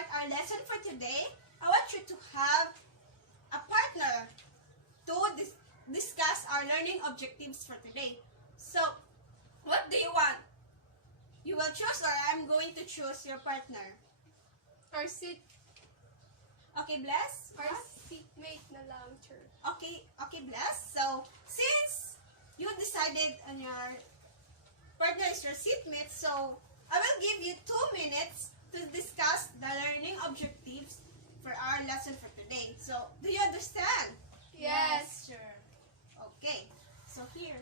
start our lesson for today, I want you to have a partner to discuss our learning objectives for today. So, what do you want? You will choose or I'm going to choose your partner? Or seat, Okay, Bless? or seatmate na lang, sure. Okay, Bless. So, since you decided on your partner is your seatmate, so I will give you 2 minutes to discuss the learning objectives for our lesson for today. So, do you understand? Yes. Sure. Okay. So, here.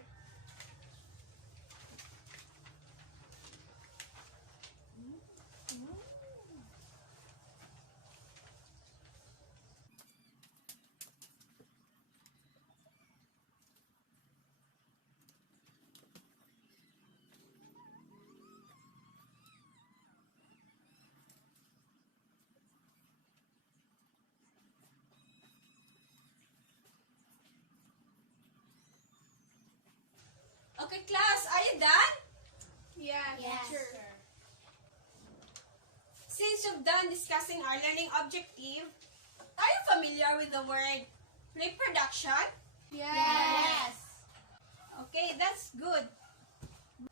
Okay, class, are you done? Yes, sure. Since you've done discussing our learning objective, are you familiar with the word reproduction? Yes. Okay, that's good.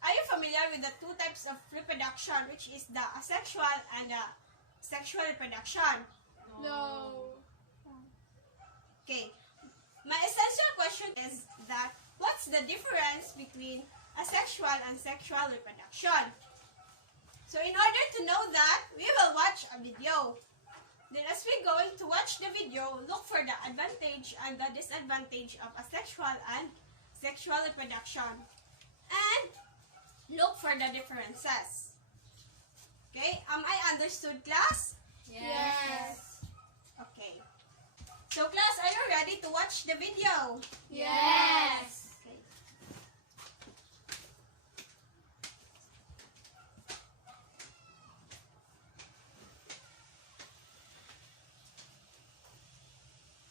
Are you familiar with the 2 types of reproduction, which is the asexual and the sexual reproduction? No. Okay. My essential question is that what's the difference between asexual and sexual reproduction? So in order to know that, we will watch a video. Then as we're going to watch the video, look for the advantage and the disadvantage of asexual and sexual reproduction. And look for the differences. Okay, am I understood, class? Yes. Okay. So class, are you ready to watch the video? Yes. Okay.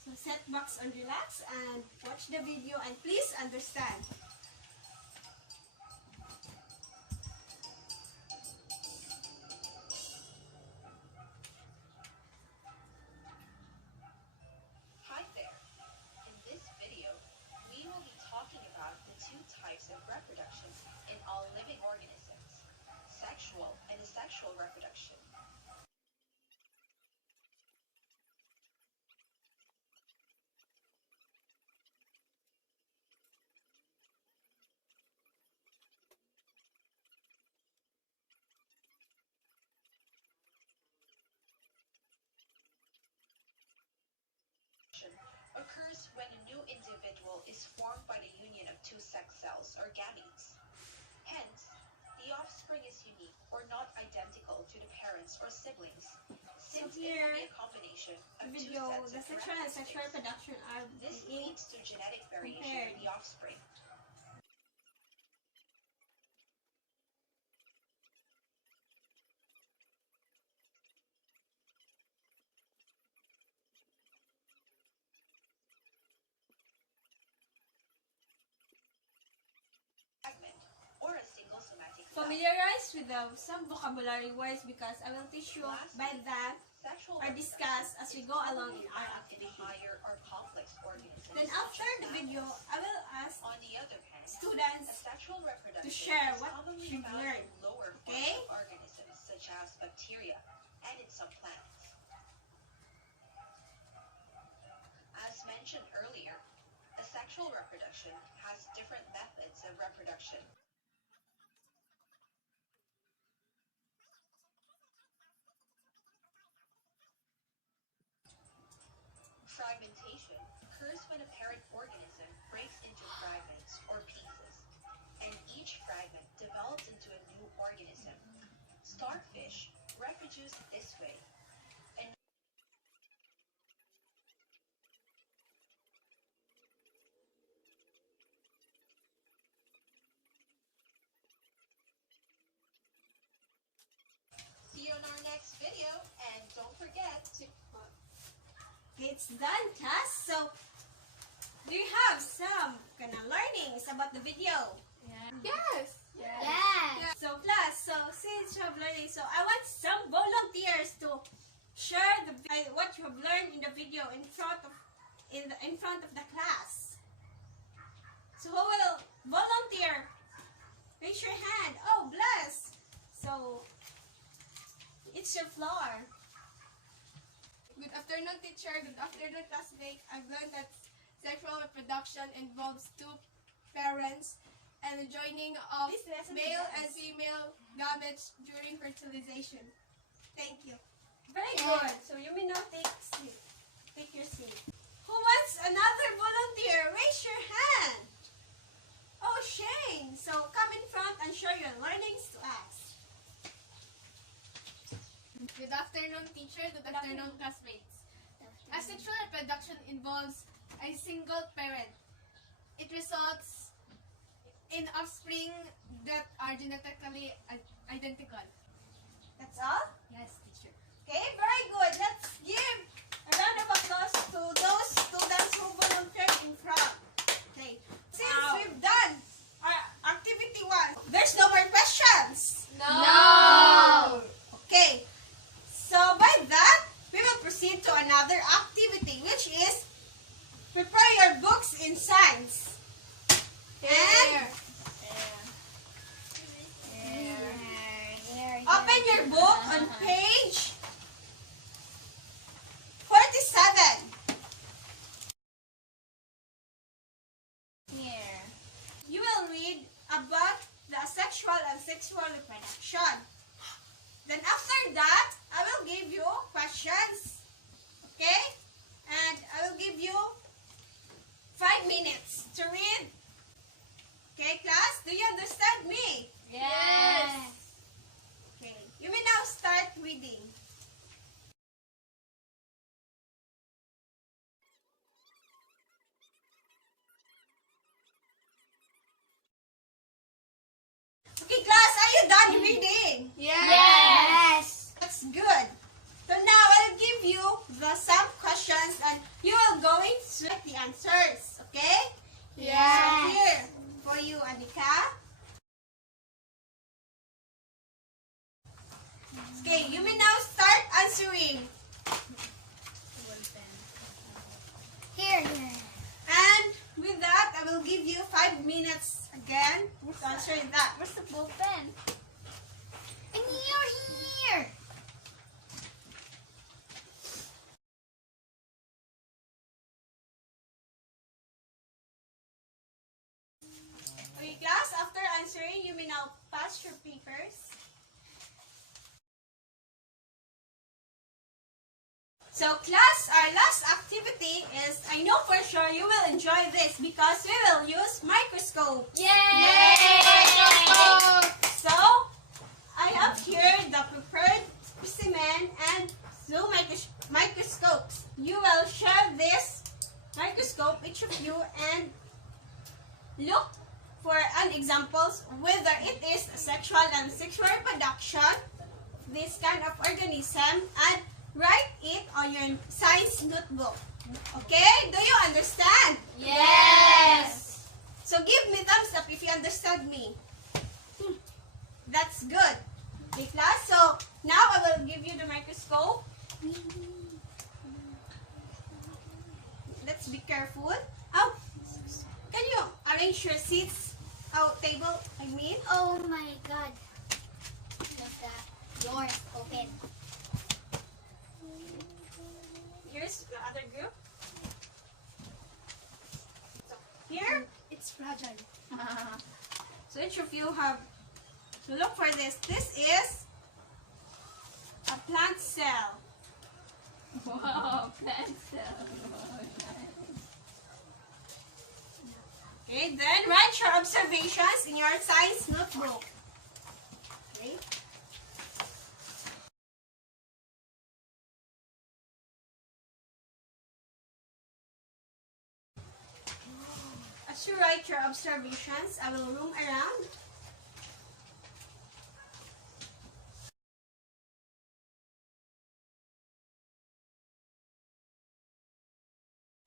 So set box and relax and watch the video and please understand. Hi there. In this video, we will be talking about the 2 types of reproduction in all living organisms, sexual and asexual reproduction. Occurs when a new individual is formed by the union of 2 sex cells or gametes. Hence, the offspring is unique or not identical to the parents or siblings, since it here, will be a combination of 2 Video, sets the of sexual and sexual characteristics. reproduction are This being leads to genetic variation compared. in the offspring. Fragment or a single somatic cell. Familiarize with some vocabulary words because I will teach you by that Sexual or discuss as we go along in our in activity. higher or complex organisms. Then after the video, I will ask On the other hand, students asexual reproduction to share is what commonly you've found learned. in lower forms Okay? of organisms such as bacteria and in some plants. As mentioned earlier, asexual reproduction has different methods of reproduction. Fragmentation occurs when a parent organism breaks into fragments or pieces, and each fragment develops into a new organism. Starfish reproduce this way, and see you in our next video, and don't forget to It's done, class. So, do you have some kind of learnings about the video? Yes. So, class, so since you have learning, so I want some volunteers to It's your floor. Good afternoon, teacher. Good afternoon, classmate. I've learned that sexual reproduction involves two parents and the joining of This lesson male and begins. female gametes during fertilization. Thank you. Very good. So you may now take your seat. Who wants another volunteer? Raise your hand. Oh, Shane. So come in front and share your learnings to us. Good afternoon, teacher. Good afternoon, classmates. Asexual reproduction involves a single parent. It results in offspring that are genetically identical. That's all? Yes, teacher. Okay, very good. Let's give a round of applause to those students who volunteered in front. Okay. Since we've done our activity 1, there's no more questions. No! Okay. So by that, we will proceed to another activity, which is prepare your books in science. And open your book on page 47. Here. You will read about the asexual and sexual reproduction. Then after that, I will give you questions. Okay? And I will give you 5 minutes to read. Okay, class? Do you understand me? Yes. Okay. You may now start reading. Okay, class, are you done reading? Yes. That's good. So now I'll give you some questions and you will going to write the answers. Okay? So here, for you, Anika. Okay, you may now start answering. Here. And with that, I will give you 5 minutes again to answer that. Where's the ball pen? And you're here. Okay, class, after answering, you may now pass your papers. So class, our last activity is, I know for sure you will enjoy this because we will use microscope. Yay! So, I have here the prepared specimen and zoom microscopes. You will share this microscope, each of you, and look for an examples whether it is sexual and sexual reproduction, this kind of organism, and write it on your science notebook. Okay? Do you understand? Yes. So give me thumbs up if you understand me. That's good. Okay, class. So now I will give you the microscope. Let's be careful. Oh, can you arrange your seats? Oh, table, I mean. Oh my god. Look that. Door open. Here's the other group. So here, It's fragile. so each of you have to look for this. This is a plant cell. Wow, pencil. Okay, then write your observations in your science notebook. Okay. As you write your observations, I will roam around.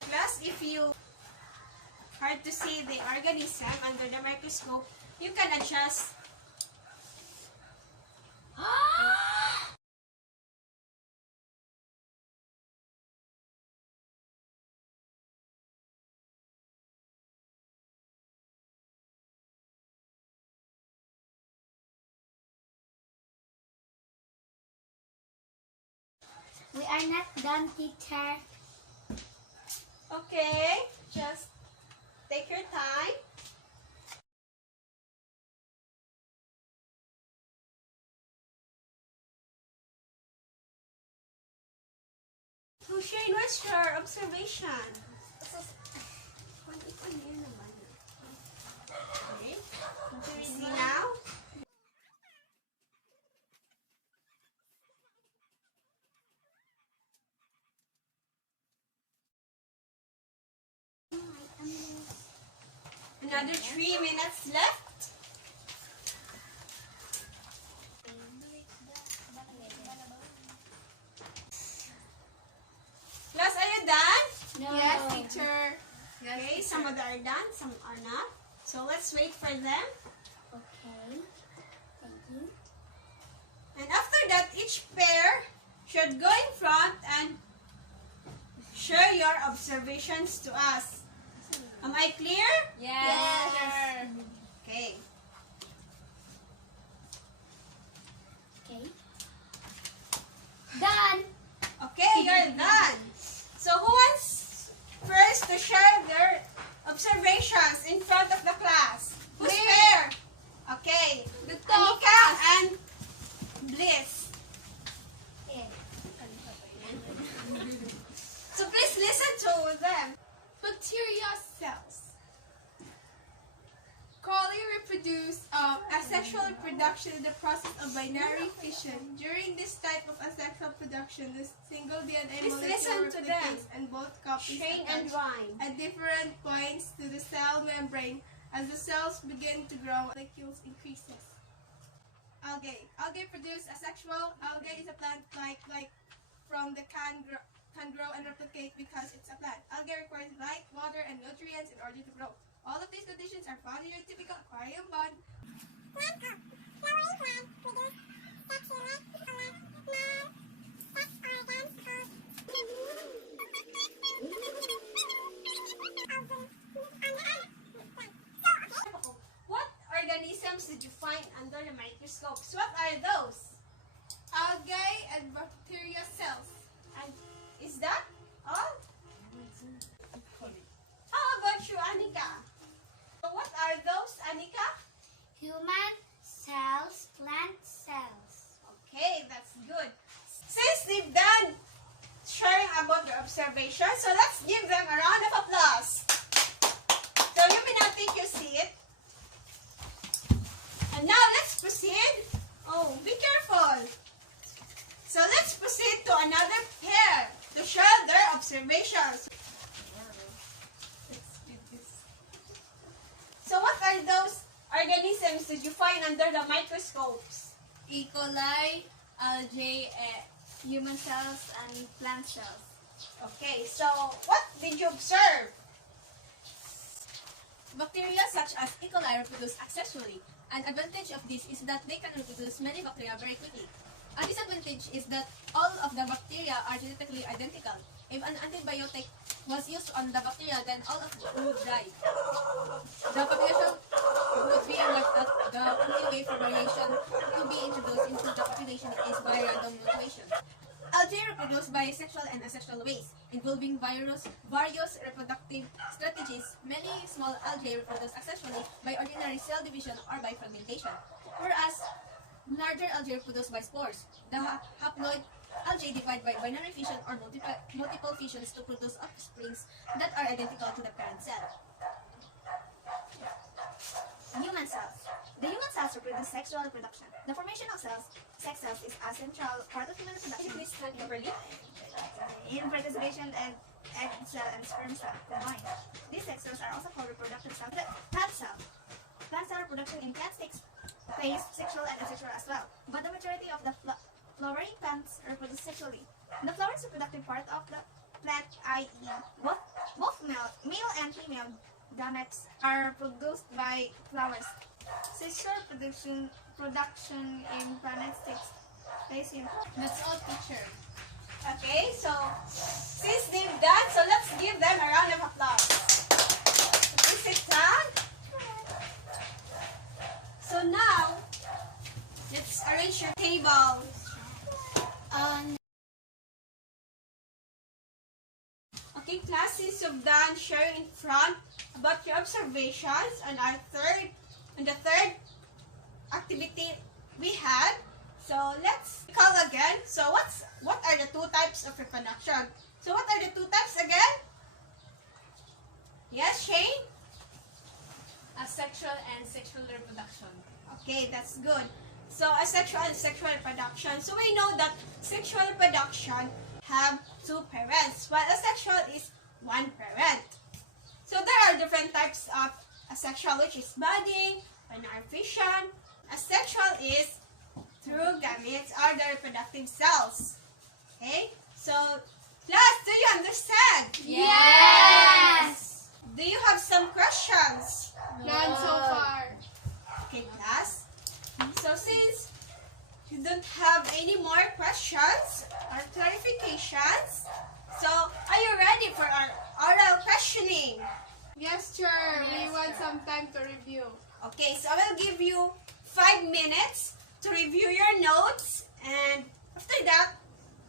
Class, if you hard to see the organism under the microscope, you can adjust We are not done, teacher. Okay, just take your time. So, Shane, what's your observation? Okay, see now? Another 3 minutes left. Class, are you done? No. Yes, teacher. Yes, Okay, teacher. some of them are done, some are not. So let's wait for them. Okay. Thank you. And after that, each pair should go in front and share your observations to us. Am I clear? Yes. Okay. Okay. Done. Okay, you're done. So who wants first to share their observations in front of the class? Who's Me. pair? Okay. The top. Anika and Bliss. Yeah. So please listen to them. Bacteria cells. Colony reproduce asexual reproduction is the process of binary fission. During this type of asexual production, the single DNA Please listen molecule to replicates and both copies Shane and attach Ryan. at different points to the cell membrane. As the cells begin to grow, molecules increases. Algae. Algae produce asexual. Algae is a plant like from the can grow and replicate because it's a plant. Algae requires light, water, and nutrients in order to grow. All of these conditions are found in your typical aquarium pond. What organisms did you find under the microscopes? What are those? Algae and bacteria cells. And is that all? How about you, Anika? So what are those, Anika? Human cells, plant cells. Okay, that's good. Since they've done sharing about their observations, so let's give them a round of applause. So you may not think you see it. And now let's proceed. Oh, be careful. So let's proceed to another pair to share their observations. So what are those organisms that you find under the microscopes? E. coli, algae, human cells, and plant cells. Okay, so what did you observe? Bacteria such as E. coli reproduce asexually. An advantage of this is that they can reproduce many bacteria very quickly. A disadvantage is that all of the bacteria are genetically identical. If an antibiotic was used on the bacteria, then all of them would die. The population would be wiped out. The only way for variation to be introduced into the population is by random mutation. Algae reproduce by sexual and asexual ways, involving various reproductive strategies. Many small algae reproduce asexually by ordinary cell division or by fragmentation, whereas larger algae reproduce by spores. The haploid algae divide by binary fission or multiple fissions to produce offsprings that are identical to the parent cell. Human cells. The human cells reproduce sexual reproduction. The formation of sex cells, is a central part of human reproduction. Please stand properly. In fertilization, egg cell and sperm cell combine. These sex cells are also called reproductive cells. Plant cell. Plant cell reproduction in plants takes place sexual and asexual as well. But the majority of the flowering plants reproduce sexually. The flowering is reproductive part of the plant, i.e. both male and female gametes are produced by flowers. Sexual production in plants takes place in. That's all, teacher. Okay, so since they've done, so let's give them a round of applause. Please sit down. So now, let's arrange your table. have done sharing in front about your observations on the third activity we had. So let's recall again. So what are the two types of reproduction? So what are the two types again? Yes, Shane? Asexual and sexual reproduction. Okay, that's good. So asexual and sexual reproduction. So we know that sexual reproduction have two parents, while asexual is one parent. So there are different types of asexual, which is budding, binary fission. Asexual is through gametes or the reproductive cells. Okay? So, class, do you understand? Yes. Do you have some questions? None so far. Okay, class. So since you don't have any more questions or clarifications, so are you ready for our oral questioning? Yes, sir. We want some time to review. Okay, so I will give you 5 minutes to review your notes, and after that,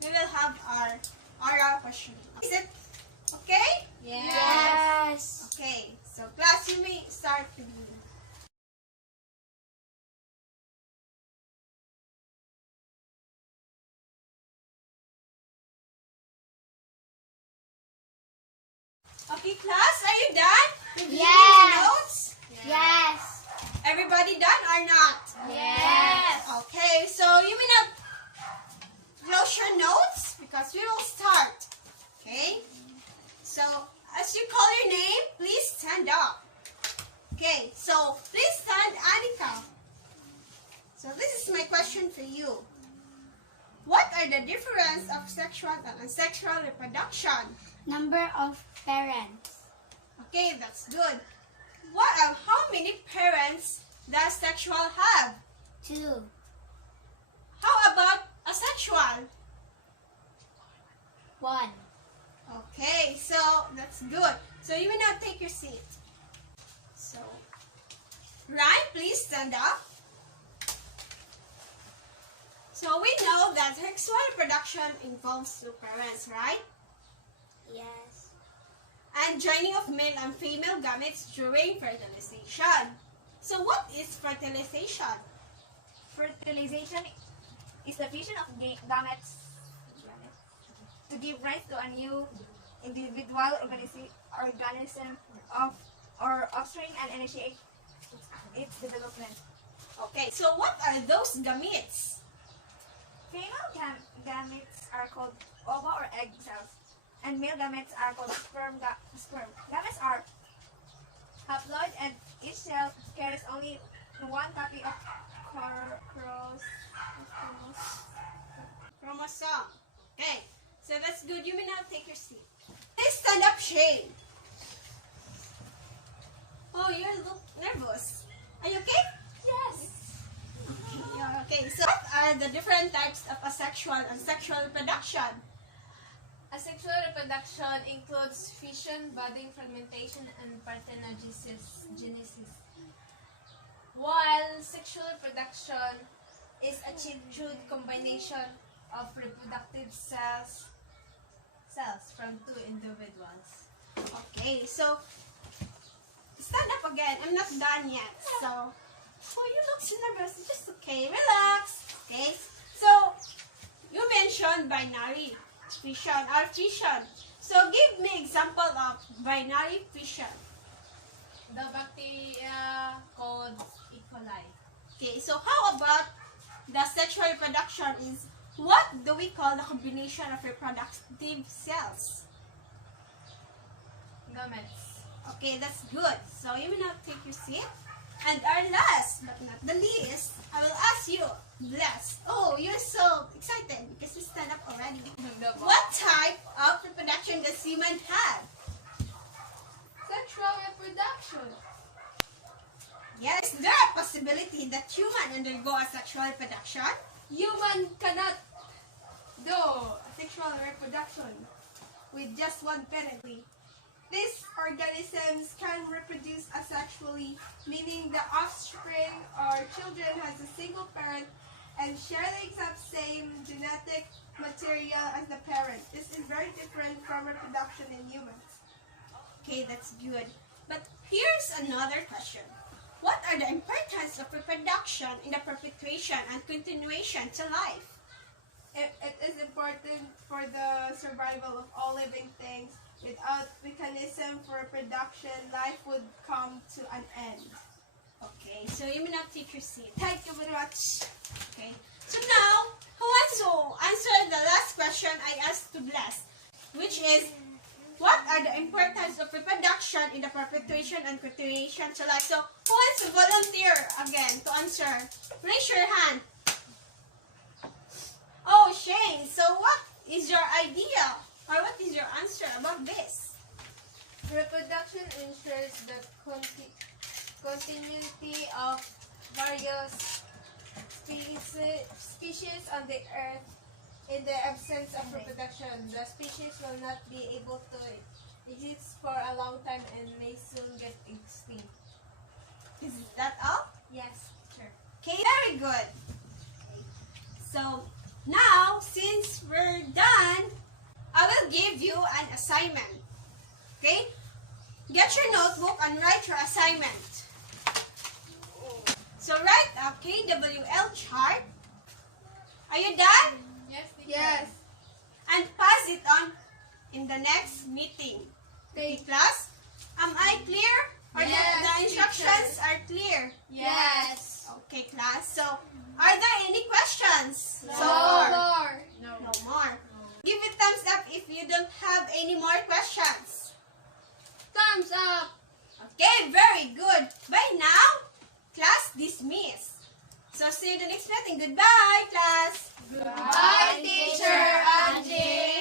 we will have our oral questioning. Is it okay? Yes. Okay, so class, you may start reviewing. Okay, class, are you done reviewing Yes. the notes? Yes. Everybody done or not? Yes. Okay, so you may not close your notes because we will start. Okay? So, as you call your name, please stand up. Okay, so please stand, Annika. So this is my question for you. What are the difference of sexual and asexual reproduction? Number of parents. Okay, that's good. How many parents does sexual have? 2. How about asexual? 1. Okay, so that's good. So you may now take your seat. So, Ryan, please stand up. So we know that sexual reproduction involves two parents, right? Yes. And joining of male and female gametes during fertilization. So what is fertilization? Fertilization is the fusion of gametes to give rise to a new individual organism or offspring and initiate its development. Okay, so what are those gametes? Female gametes are called ova or egg cells, and male gametes are called sperm. Gametes are haploid, and each cell carries only one copy of Chromosome. Okay, so that's good. You may now take your seat. Please stand up, Shane. Oh, you look nervous. Are you okay? Yes. Yeah, okay, so what are the different types of asexual and sexual reproduction? Asexual reproduction includes fission, budding, fragmentation, and parthenogenesis. While sexual reproduction is achieved through combination of reproductive cells from two individuals. Okay, so stand up again. I'm not done yet. So, you look so nervous. It's just okay. Relax. Okay, so you mentioned binary fission or fission. So give me example of binary fission. The bacteria called E. coli. Okay, so how about the sexual reproduction is what do we call the combination of reproductive cells? Gametes. Okay, that's good. So you may now take your seat. And our last but not the least, I will ask you, Bless. Oh, you're so excited because you stand up already. What type of reproduction does human have? Sexual reproduction. Yes, is there a possibility that human undergo asexual reproduction? Human cannot do sexual reproduction with just one parent. These organisms can reproduce asexually, meaning the offspring or children has a single parent and share the exact same genetic material as the parent. This is very different from reproduction in humans. Okay, that's good. But here's another question. What are the importance of reproduction in the perpetuation and continuation to life? It is important for the survival of all living things. Without mechanism for reproduction, life would come to an end. Okay, so you may now take your seat. Thank you very much. Okay, so now, who wants to answer the last question I asked to Bless, which is, what are the importance of reproduction in the perpetuation and continuation to life? So, who wants to volunteer again to answer? Raise your hand. Oh, Shane, so what is your idea or what is your answer about this? Reproduction ensures the continuity of various species on the earth. In the absence of reproduction, the species will not be able to exist for a long time and may soon get extinct. Is that all? Yes, sure. Okay, very good. So, now, since we're done, I will give you an assignment. Okay? Get your notebook and write your assignment. So, write a KWL chart. Are you done? Yes, teacher. Yes. And pass it on in the next meeting. Okay, class? Am I clear? Or Yes, the instructions are clear? Yes. Okay, class. So, are there any questions? No So far? more. No more. Give it thumbs up if you don't have any more questions. Thumbs up. Okay, very good. By now, class dismissed. So, see you in the next meeting. Goodbye, class. Bye, Teacher Angie.